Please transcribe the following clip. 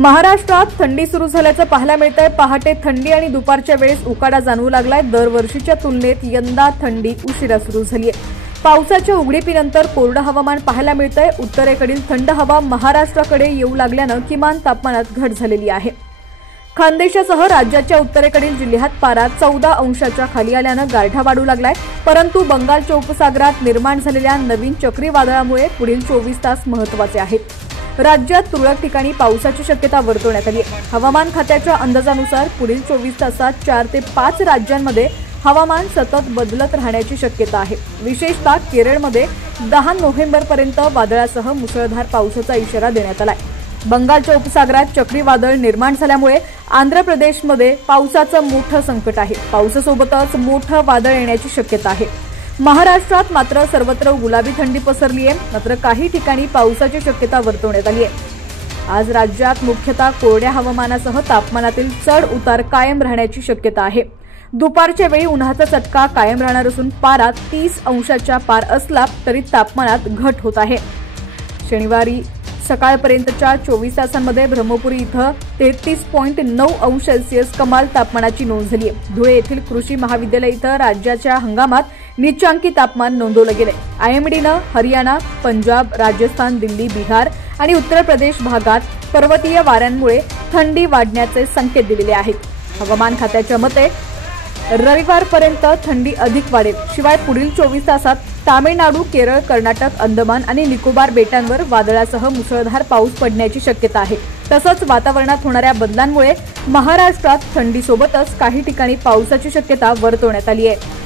महाराष्ट्रात थंडी सुरू झाल्याचं पाहायला मिळतंय। पहाटे थंडी आणि दुपारच्या वेळेस उकाडा जाणवू लागलाय। दरवर्षीच्या तुलनेत यंदा थंडी उशिरा सुरू झाली आहे। पावसाच्या उघडीपीनंतर कोरडं हवामान पाहायला मिळतंय। उत्तरेकडील थंड हवा महाराष्ट्राकडे येऊ लागल्यानं किमान तापमानात घट झालेली आहे। खानदेशासह राज्याच्या उत्तरेकडील जिल्ह्यात पारा 14 अंशाच्या खाली आल्यानं गारठा वाढू लागलाय। परंतु बंगालच्या उपसागरात निर्माण झालेल्या नवीन चक्रीवादळामुळे पुढील 24 तास महत्त्वाचे आहेत। राज्यात तुरळक ठिकाणी पावसाची शक्यता वर्तवण्यात आली आहे। हवामान खात्याच्या अंदाजानुसार पुढील 24 तासात 4 ते 5 राज्यांमध्ये हवामान सतत बदलत राहण्याची शक्यता आहे। विशेषतः केरळमध्ये 10 नोव्हेंबरपर्यंत वादळासह मुसळधार पावसाचा इशारा देण्यात आलाय। बंगालच्या उपसागरात चक्रीवादळ निर्माण झाल्यामुळे आंध्र प्रदेशमध्ये पावसाचं मोठं संकट आहे। पावसासोबतच मोठं वादळ येण्याची शक्यता आहे। महाराष्ट्रात मात्र सर्वत्र गुलाबी थंडी पसरली आहे। मात्र काही ठिकाणी पावसाची शक्यता वर्तवण्यात आली आहे। आज राज्यात मुख्यतः कोरड्या हवामानासह तापमानातील चढ उतार कायम राहण्याची शक्यता आहे। दुपारच्या वेळी उन्हाचा चटका कायम राहणार असून पारा 30 अंशाच्या पार असला तरी तापमानात घट होत आहे। शनिवारी सकाळपर्यंतच्या 24 तासांमध्ये ब्रह्मपुरी इथं 33.9 अंश सेल्सिअस कमाल तापमानाची नोंद झाली आहे। धुळे येथील कृषी महाविद्यालय इथं राज्याच्या हंगामात नीचांकी तापमान नोंदवलं गेलंय। आयएमडीनं हरियाणा, पंजाब, राजस्थान, दिल्ली, बिहार आणि उत्तर प्रदेश भागात पर्वतीय वाऱ्यांमुळे थंडी वाढण्याचे संकेत दिलेले आहेत। हवामान खात्याच्या मते रविवारपर्यंत थंडी अधिक वाढेल। शिवाय पुढील 24 तासात तामिळनाडू, केरळ, कर्नाटक, अंदमान आणि निकोबार बेटांवर वादळासह मुसळधार पाऊस पडण्याची शक्यता आहे। तसंच वातावरणात होणाऱ्या बदलांमुळे महाराष्ट्रात थंडीसोबतच काही ठिकाणी पावसाची शक्यता वर्तवण्यात आली आहे।